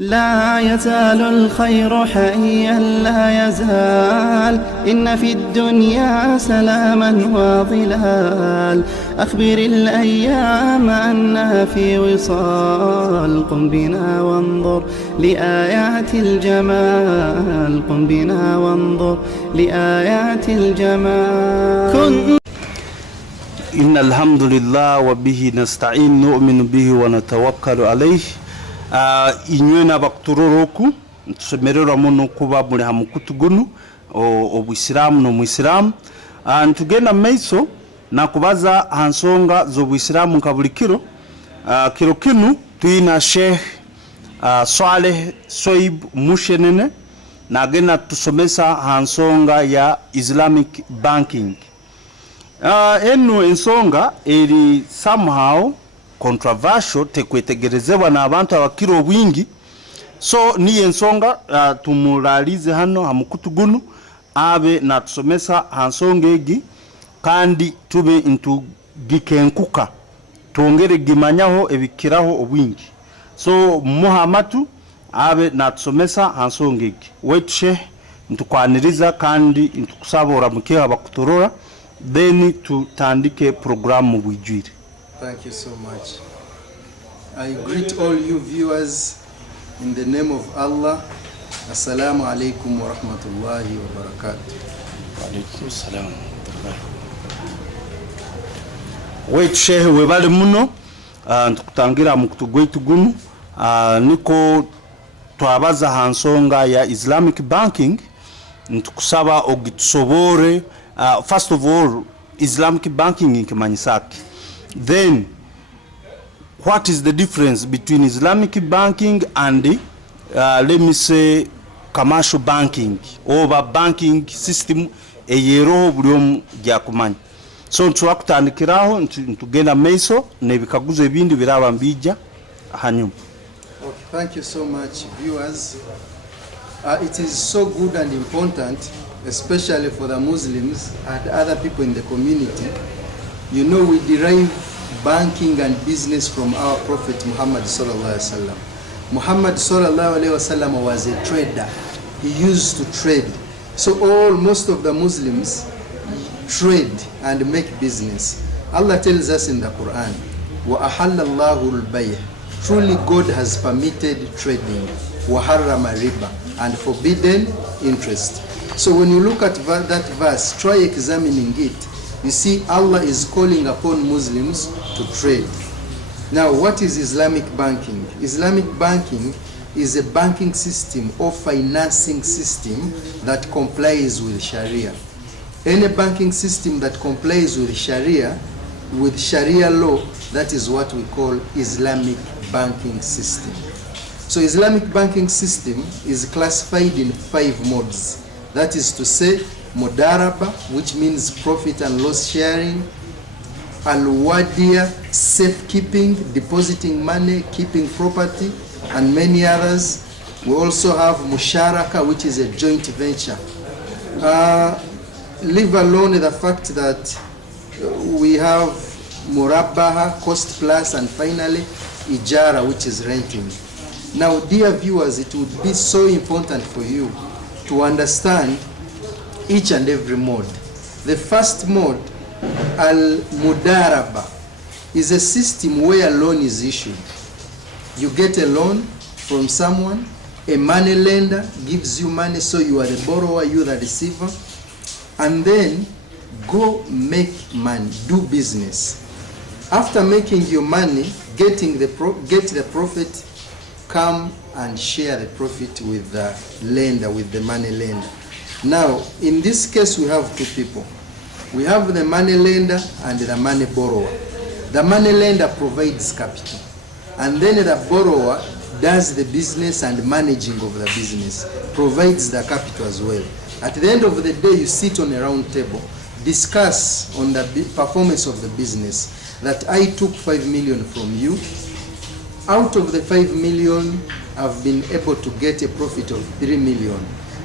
لا يزال الخير حيا لا يزال إن في الدنيا سلاما وظلال أخبر الأيام أنها في وصال قم بنا وانظر لآيات الجمال قم بنا وانظر لآيات الجمال إن الحمد لله وبه نستعين نؤمن به ونتوكل عليه inywe n'abakuturoroku ntusemererwa muno kuba muri hamukutugunu obwisilamu no muisilamu ntugenda maiso nakubaza hansonga z'obwisilamu nkabulikiro kiro kinu tuina Sheikh Swaleh Musenene nagenda tusomesa hansonga ya Islamic banking. Eno ensonga eri somehow controversial tekwetegerezebwa n'abantu abakiro obwingi, so niye ensonga tumulalize hano hamukutugunu abe natusomesa hansonga egi kandi tube intugikenkuka tongere gimanyaho ebikiraho obwingi, so Muhammadu abe natusomesa hansonga egi wetu Sheikh ntukwaniriza kandi intukusabora mukeha bakutorora then tutandike programu bwijwire. Thank you so much. I greet all you viewers in the name of Allah. Assalamu alaikum wa rahmatullahi wa barakatuh. Wa alaikum salam. Wait Sheikh webale muno ntukutangira mukutugwetu gunu niko twabaza hansonga ya Islamic banking ntukusaba ogitusobore first of all Islamic banking nkimanyisaki. Then, what is the difference between Islamic banking and let me say commercial banking or banking system eyero buliomu gyakumanya? So ntwakutandikiraho ntugenda maiso nebikaguzo ebindi biraba mbija hanyuma. Okay, thank you so much viewers. It is so good and important, especially for the Muslims and other people in the community. You know, we derive banking and business from our Prophet Muhammad sallallahu alaihi wasallam. Muhammad sallallahu alaihi wasallam was a trader. He used to trade. So most of the Muslims trade and make business. Allah tells us in the Quran, وَأَحَلَّ اللَّهُ الْبَيْعَ. Truly God has permitted trading. وَحَرَّمَ riba, and forbidden interest. So when you look at that verse, try examining it. You see, Allah is calling upon Muslims to trade. Now, what is Islamic banking? Islamic banking is a banking system or financing system that complies with Sharia. Any banking system that complies with Sharia law, that is what we call Islamic banking system. So Islamic banking system is classified in 5 modes. That is to say, Mudaraba, which means profit and loss sharing, Al-Wadiya, safekeeping, depositing money, keeping property, and many others. We also have Musharaka, which is a joint venture. Leave alone the fact that we have Murabaha, cost plus, and finally Ijara, which is renting. Now, dear viewers, it would be so important for you to understand each and every mode. The first mode, Al-Mudaraba, is a system where a loan is issued. You get a loan from someone, a money lender gives you money, so you are the borrower, you are the receiver, and then go make money, do business. After making your money, get the profit, come and share the profit with the lender, with the money lender. Now, in this case, we have 2 people. We have the money lender and the money borrower. The money lender provides capital, and then the borrower does the business and managing of the business, provides the capital as well. At the end of the day, you sit on a round table, discuss on the performance of the business, that I took 5 million from you. Out of the 5 million, I've been able to get a profit of 3 million.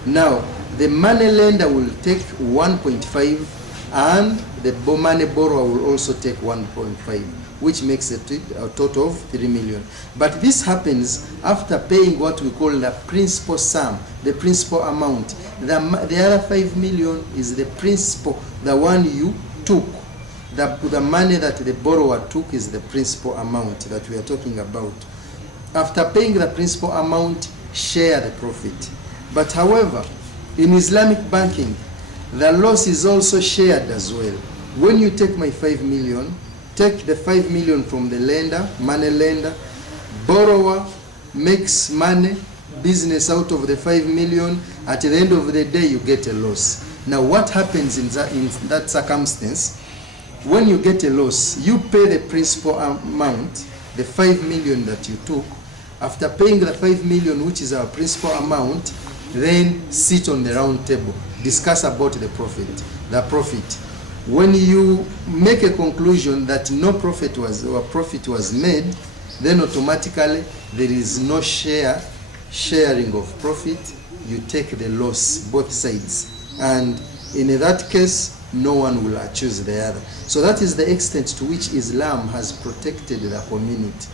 Now, the money lender will take 1.5 and the money borrower will also take 1.5. which makes a total of 3 million. But this happens after paying what we call the principal sum, the principal amount. The other 5 million is the principal, the one you took. The money that the borrower took is the principal amount that we are talking about. After paying the principal amount, share the profit. But however, in Islamic banking, the loss is also shared as well. When you take my 5 million, take the 5 million from the lender, money lender, borrower makes money, business out of the 5 million. At the end of the day, you get a loss. Now what happens in that circumstance? When you get a loss, you pay the principal amount, the 5 million that you took. After paying the 5 million, which is our principal amount, then sit on the round table, discuss about the profit. When you make a conclusion that no profit was made, then automatically there is no sharing of profit. You take the loss, both sides, and in that case, no one will accuse the other. So that is the extent to which Islam has protected the community.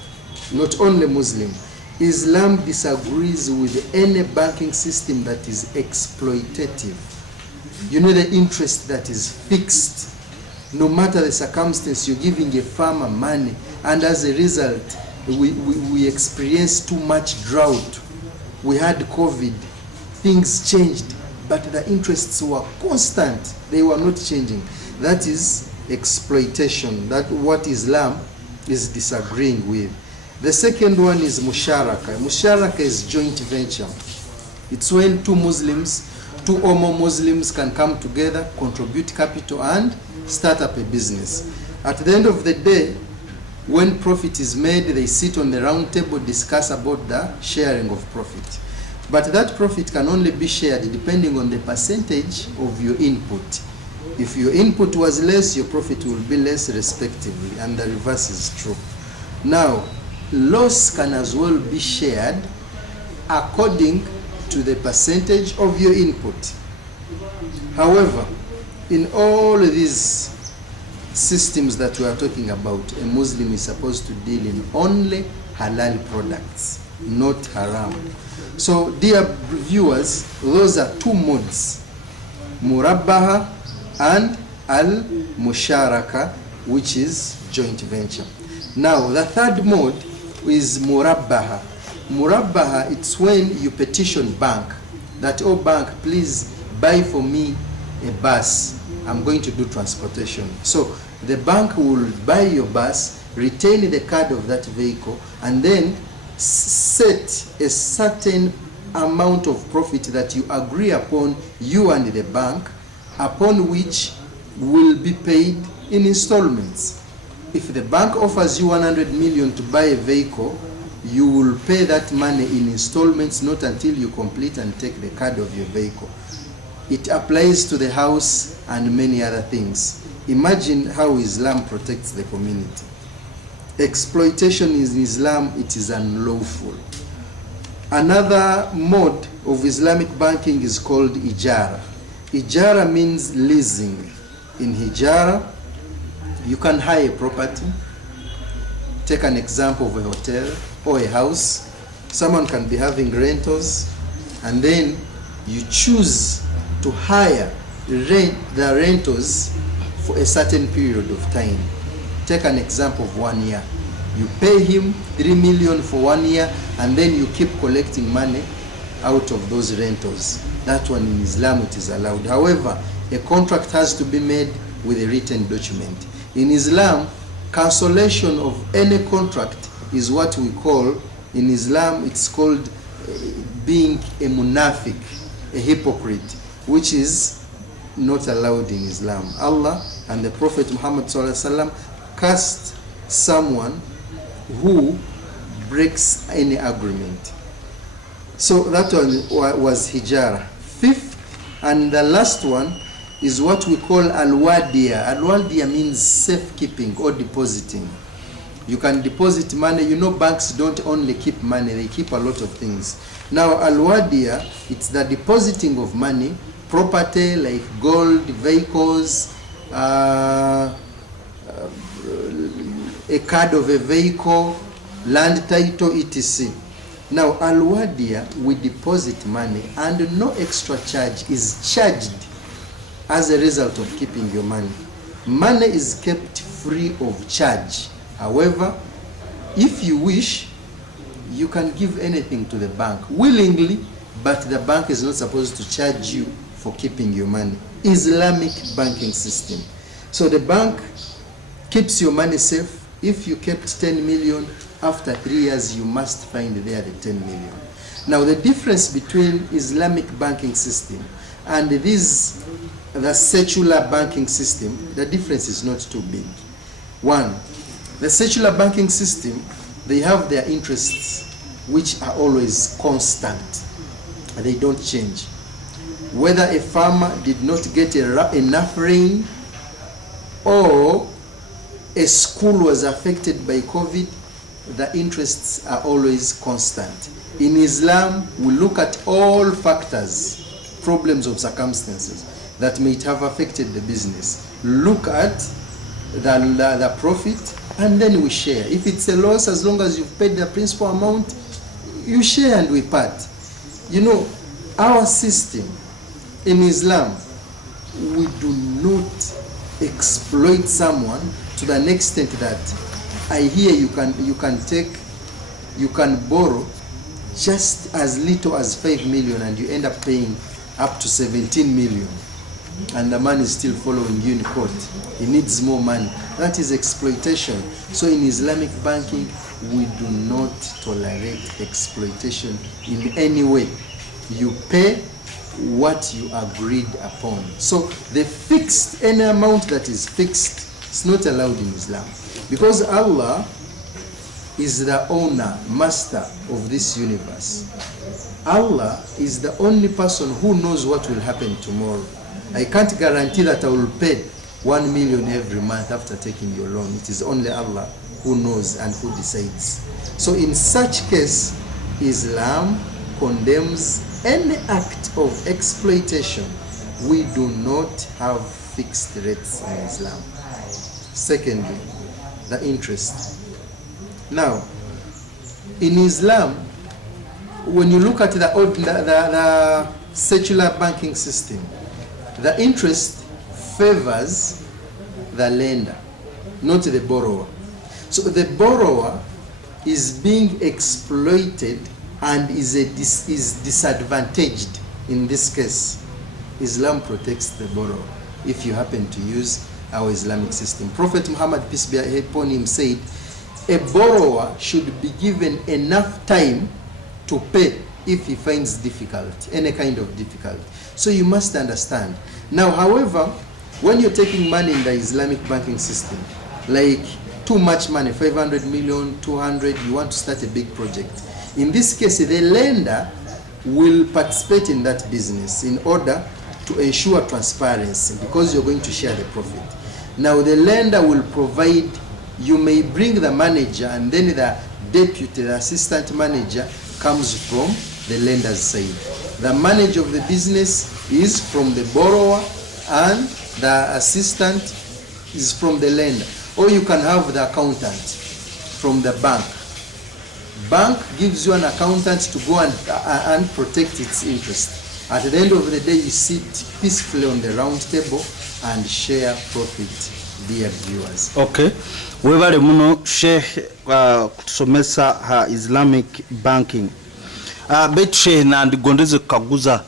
Not only Muslim. Islam disagrees with any banking system that is exploitative. You know, the interest that is fixed. No matter the circumstance, you're giving a farmer money, and as a result, we experienced too much drought. We had COVID. Things changed, but the interests were constant. They were not changing. That is exploitation. That's what Islam is disagreeing with. The second one is musharaka. Musharaka is joint venture. It's when two or more Muslims can come together, contribute capital, and start up a business. At the end of the day, when profit is made, they sit on the round table, discuss about the sharing of profit. But that profit can only be shared depending on the percentage of your input. If your input was less, your profit will be less respectively, and the reverse is true. Now, loss can as well be shared according to the percentage of your input. However, in all these systems that we are talking about, a Muslim is supposed to deal in only halal products, not haram. So, dear viewers, those are two modes, Murabbaha and Al-Musharaka, which is joint venture. Now, the third mode is Murabbaha. Murabbaha, it's when you petition bank that, oh bank, please buy for me a bus. I'm going to do transportation. So the bank will buy your bus, retain the card of that vehicle, and then set a certain amount of profit that you agree upon, you and the bank, upon which will be paid in installments. If the bank offers you 100 million to buy a vehicle, you will pay that money in installments, not until you complete and take the card of your vehicle. It applies to the house and many other things. Imagine how Islam protects the community. Exploitation in Islam, it is unlawful. Another mode of Islamic banking is called Ijara. Ijara means leasing. In Hijara, you can hire a property. Take an example of a hotel or a house. Someone can be having rentals, and then you choose to hire the rentals for a certain period of time. Take an example of 1 year. You pay him 3 million for 1 year, and then you keep collecting money out of those rentals. That one in Islam, it is allowed. However, a contract has to be made with a written document. In Islam, cancellation of any contract is what we call, in Islam, it's called being a munafiq, a hypocrite, which is not allowed in Islam. Allah and the Prophet Muhammad ﷺ cursed someone who breaks any agreement. So that one was hijara. Fifth and the last one is what we call al-wadiya. Al-wadiya means safekeeping or depositing. You can deposit money. You know, banks don't only keep money, they keep a lot of things. Now, al-wadiya, it's the depositing of money, property like gold, vehicles, a card of a vehicle, land title, etc. Now, Al-Wadia, we deposit money and no extra charge is charged as a result of keeping your money. Money is kept free of charge. However, if you wish, you can give anything to the bank willingly, but the bank is not supposed to charge you for keeping your money. Islamic banking system. So the bank keeps your money safe. If you kept 10 million, after 3 years, you must find there the 10 million. Now, the difference between Islamic banking system and the secular banking system, the difference is not too big. One, the secular banking system, they have their interests, which are always constant. They don't change. Whether a farmer did not get enough rain or a school was affected by COVID, the interests are always constant. In Islam, we look at all factors, problems of circumstances that may have affected the business. Look at the profit, and then we share. If it's a loss, as long as you've paid the principal amount, you share and we part. You know, our system in Islam, we do not exploit someone to the extent that I hear you can borrow just as little as 5 million and you end up paying up to 17 million and the man is still following you in court. He needs more money. That is exploitation. So in Islamic banking, we do not tolerate exploitation in any way. You pay what you agreed upon. So the fixed, any amount that is fixed, it's not allowed in Islam. Because Allah is the owner, master of this universe. Allah is the only person who knows what will happen tomorrow. I can't guarantee that I will pay 1 million every month after taking your loan. It is only Allah who knows and who decides. So in such case, Islam condemns any act of exploitation. We do not have fixed rates in Islam. Secondly, the interest. Now, in Islam, when you look at the secular banking system, the interest favors the lender, not the borrower. So the borrower is being exploited and is disadvantaged in this case. Islam protects the borrower if you happen to use our Islamic system. Prophet Muhammad, peace be upon him, said a borrower should be given enough time to pay if he finds difficulty, any kind of difficulty. So you must understand. Now, however, when you're taking money in the Islamic banking system, like too much money, 500 million, 200, you want to start a big project. In this case, the lender will participate in that business in order to ensure transparency because you're going to share the profit. Now, the lender will provide, you may bring the manager and then the deputy, the assistant manager comes from the lender's side. The manager of the business is from the borrower and the assistant is from the lender. Or you can have the accountant from the bank. Bank gives you an accountant to go and protect its interest. At the end of the day, you sit peacefully on the round table and share profit, dear viewers. Okay. Webale muno Sheikh kutusomesa ha Islamic banking. Bet Sheikh nandigondeze kaguza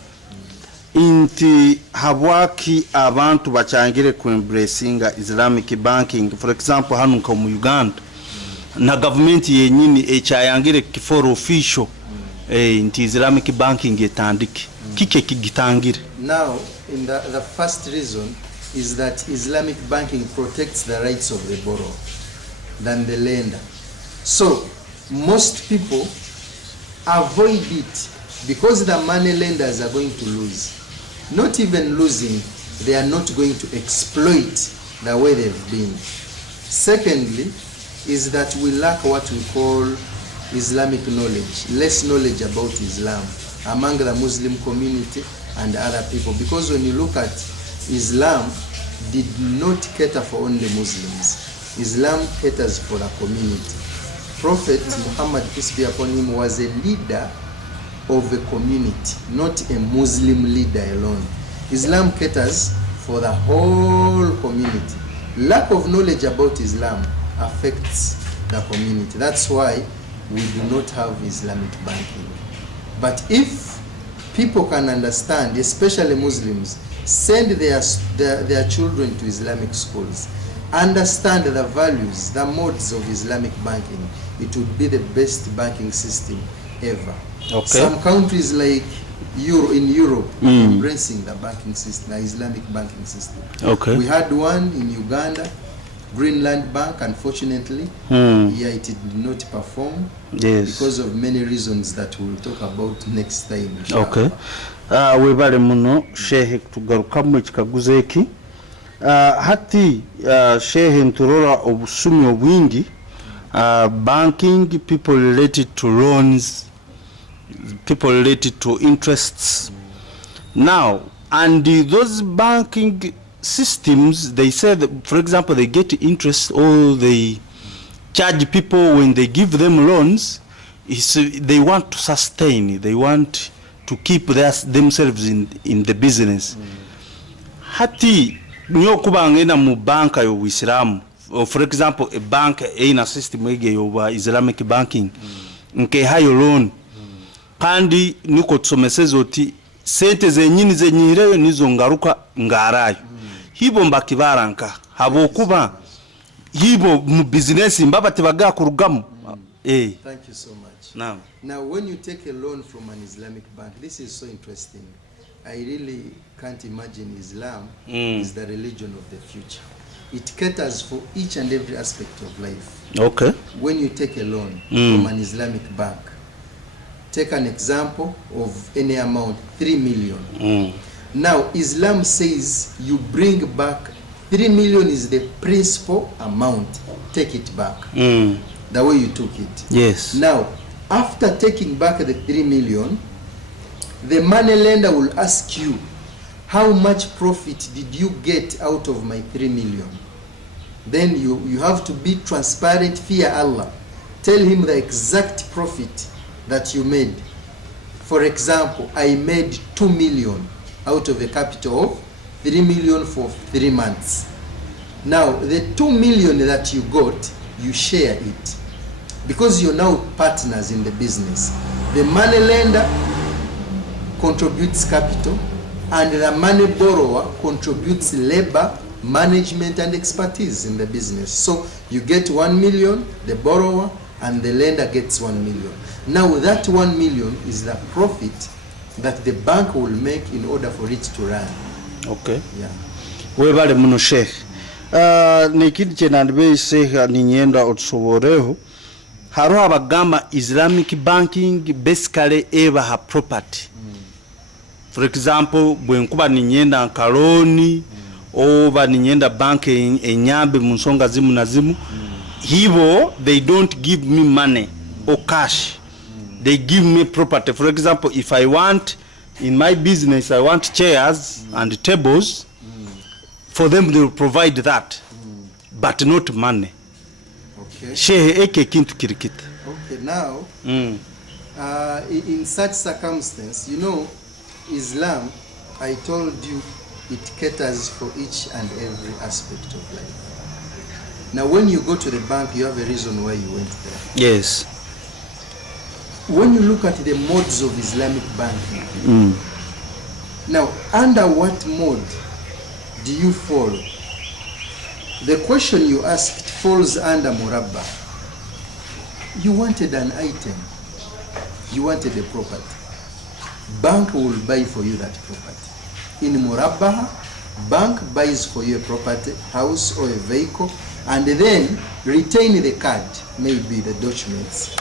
inti habwaki abantu bachangire ku embracinga Islamic banking. For example, hanu nko mu Uganda na government yenyini echayangire kiforo official inti Islamic banking etandike kike kigitangire. Now, in the first reason is that Islamic banking protects the rights of the borrower than the lender. So most people avoid it because the money lenders are going to lose. Not even losing, they are not going to exploit the way they've been. Secondly, is that we lack what we call Islamic knowledge, less knowledge about Islam among the Muslim community and other people. Because when you look at Islam, did not cater for only Muslims. Islam caters for the community. Prophet Muhammad, peace be upon him, was a leader of a community, not a Muslim leader alone. Islam caters for the whole community. Lack of knowledge about Islam affects the community. That's why we do not have Islamic banking. But if people can understand, especially Muslims, send their children to Islamic schools, understand the values, the modes of Islamic banking, it would be the best banking system ever. Okay. Some countries like in Europe embracing the banking system, the Islamic banking system. Okay. We had one in Uganda, Greenland Bank. Unfortunately, yeah, it did not perform. Yes. Because of many reasons that we'll talk about next time. Okay. Webale muno Sheikh tugarukamu ekikaguzo eki. Hati Sheikh nturora obusumi obwingi, banking, people related to loans, people related to interests. Now, and those banking systems, they say that, for example, they get interest or they charge people when they give them loans. They want to sustain, they want to keep themselves in the business. Hati nyo kubangena mu banka yo Islamu, for example, a bank ina system ege yo Islamic banking, nke hayo loan, kandi niko tusomeseza oti sente zenyini zenyireyo nizo ngaruka ngarayo. Hibo mbakibaranka habokuba hibo mu business mbaba tebaga kurugamu. Thank you so much. Now when you take a loan from an Islamic bank, this is so interesting. I really can't imagine Islam is the religion of the future. It caters for each and every aspect of life. Okay. When you take a loan from an Islamic bank, take an example of any amount, 3 million. Now, Islam says you bring back 3 million is the principal amount. Take it back. The way you took it. Yes. Now, after taking back the 3 million, the money lender will ask you, how much profit did you get out of my 3 million? Then you have to be transparent, fear Allah. Tell him the exact profit that you made. For example, I made 2 million out of a capital of 3 million for 3 months. Now, the 2 million that you got, you share it. Because you're now partners in the business. The money lender contributes capital, and the money borrower contributes labor, management, and expertise in the business. So you get 1 million, the borrower, and the lender gets 1 million. Now that 1 million is the profit that the bank will make in order for it to run. Okay. Yeah. Webale muno Sheikh. Nekidi chenandbe Sheikh ninyenda otsoboreho. Haro abagamba Islamic banking basically eba ha property. For example, bwenkuba ninyenda nkaloni oba ninyenda bank enyambe munsonga zimu na zimu, hibo they don't give me money or cash. They give me property. For example, if I want in my business, I want chairs and tables, for them they will provide that, but not money. Okay. Shehe eke kintu kirikita. Okay, now, in such circumstance, you know, Islam, I told you, it caters for each and every aspect of life. Now, when you go to the bank, you have a reason why you went there. Yes. When you look at the modes of Islamic banking, now, under what mode do you fall? The question you asked falls under Murabba. You wanted an item. You wanted a property. Bank will buy for you that property. In Murabbaha, bank buys for you a property, house or a vehicle, and then retain the card, maybe the documents.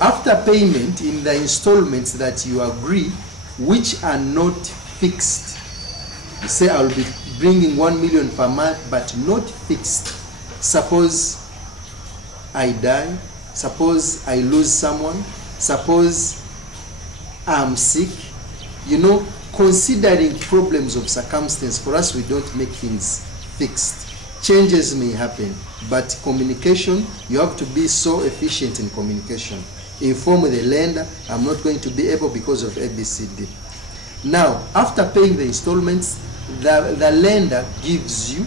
After payment in the installments that you agree, which are not fixed. You say I'll be bringing 1 million per month, but not fixed. Suppose I die, suppose I lose someone, suppose I'm sick. You know, considering problems of circumstance, for us we don't make things fixed. changes may happen, but communication, you have to be so efficient in communication. Inform the lender, I'm not going to be able because of ABCD. Now, after paying the installments, the lender gives you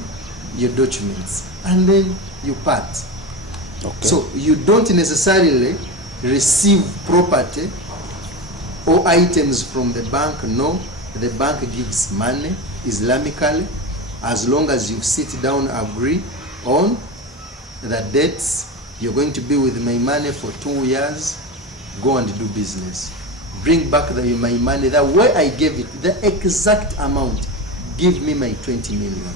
your documents, and then you part. Okay. So you don't necessarily receive property or items from the bank. No, the bank gives money Islamically, as long as you sit down, agree on the dates. You're going to be with my money for 2 years, go and do business. Bring back my money the way I gave it, the exact amount. Give me my 20 million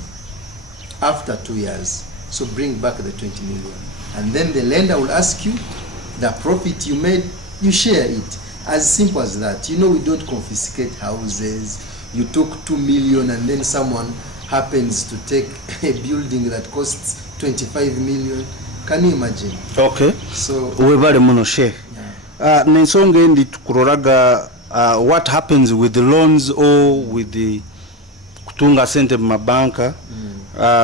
after 2 years. So bring back the 20 million. And then the lender will ask you the profit you made, you share it. As simple as that. You know, we don't confiscate houses. You took 2 million and then someone happens to take a building that costs 25 million. Can you imagine? Okay. So webale muno Sheikh. Nensonga endi tukuroraga what happens with the loans or with the kutunga sente mabanka.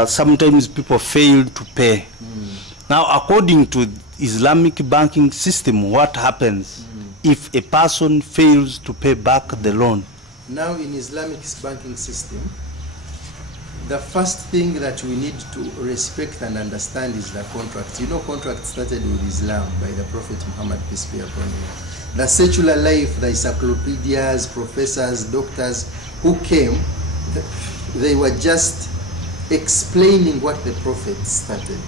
Sometimes people fail to pay. Now, according to Islamic banking system, what happens if a person fails to pay back the loan? Now, in Islamic banking system, the first thing that we need to respect and understand is the contract. You know, contract started with Islam by the Prophet Muhammad, peace be upon him. The secular life, the encyclopedias, professors, doctors who came, they were just explaining what the Prophet started.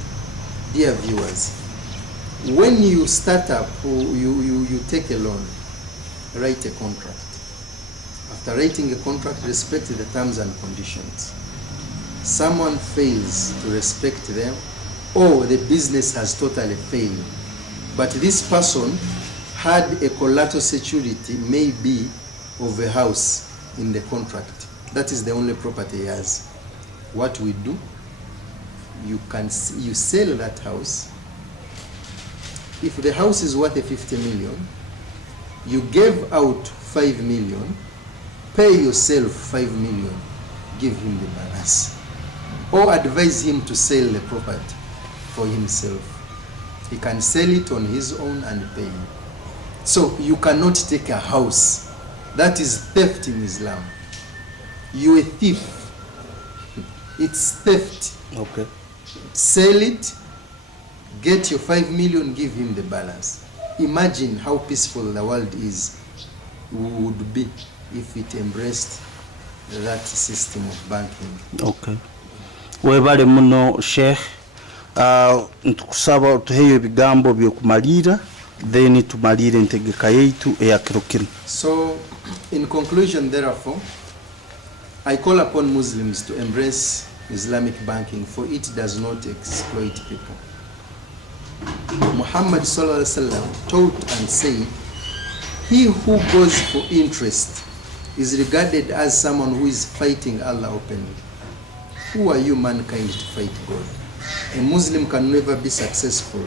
Dear viewers, when you start up, you take a loan, write a contract. After writing a contract, respect the terms and conditions. Someone fails to respect them, or the business has totally failed, but this person had a collateral security, maybe of a house in the contract. That is the only property he has. What we do, you sell that house. If the house is worth 50 million, you gave out 5 million, pay yourself 5 million, give him the balance. Or advise him to sell the property for himself. He can sell it on his own and pay you. So you cannot take a house. That is theft in Islam. You're a thief. It's theft. Okay. Sell it, get your 5 million, give him the balance. Imagine how peaceful the world would be if it embraced that system of banking. Okay. Webale muno Sheikh, ntukusaba utuheyo ebigambo byokumalira, then tumalire entegeka yaitu eyakirokino. So, in conclusion, therefore, I call upon Muslims to embrace Islamic banking, for it does not exploit people. Muhammad sallallahu alaihi wasallam taught and said, he who goes for interest is regarded as someone who is fighting Allah openly. Who are you, mankind, to fight God? A Muslim can never be successful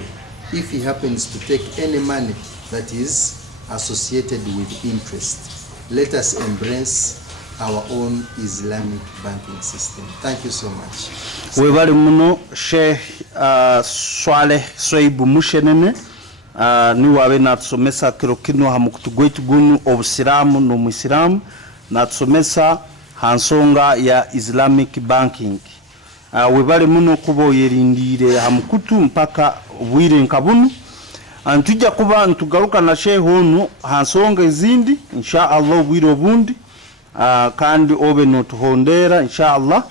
if he happens to take any money that is associated with interest. Let us embrace our own Islamic banking system. Thank you so much. Webale muno Sheikh Swaleh Musenene niwabe natusomesa kirokino hamukutugwetu gunu obusiramu no muisiramu natusomesa hansonga ya Islamic banking. Webale muno kuba yerindire hamukutu mpaka bwire nkabunu. Antujja kuba ntugaruka na Sheikh honu hansonga ezindi insha Allah bwire obundi. Kandi obe notuhondera insha Allah.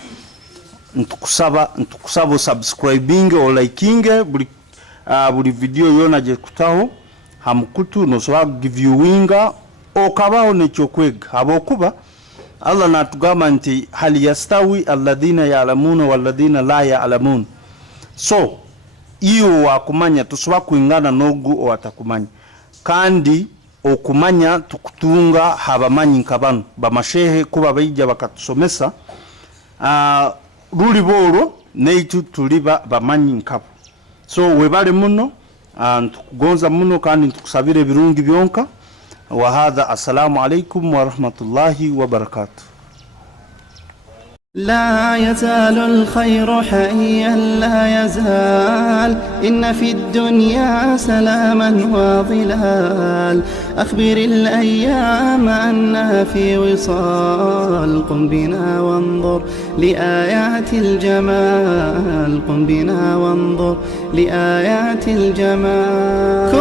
Ntukusaba subscribing or liking buli video yona je kutaho hamukutu no so give you winga okabaho nechokwega habokuba Allah natugamba nti hali yastawi alladhina ya'lamuna walladhina la ya'lamun. So iyo wakumanya tusoba kuingana nogu watakumanya kandi okumanya tukutunga habamanyi nkabano bamashehe kuba bayija bakatusomesa ruli boro neitu tuliba bamanyi nkabo. So webale muno ntukugonza muno kandi ntukusabire birungi byonka wa hadha. Assalamu alaikum wa rahmatullahi wa barakatuh. لا يزال الخير حيا لا يزال، إن في الدنيا سلاما وظلال. أخبر الأيام أنها في وصال، قم بنا وانظر لآيات الجمال، قم بنا وانظر لآيات الجمال.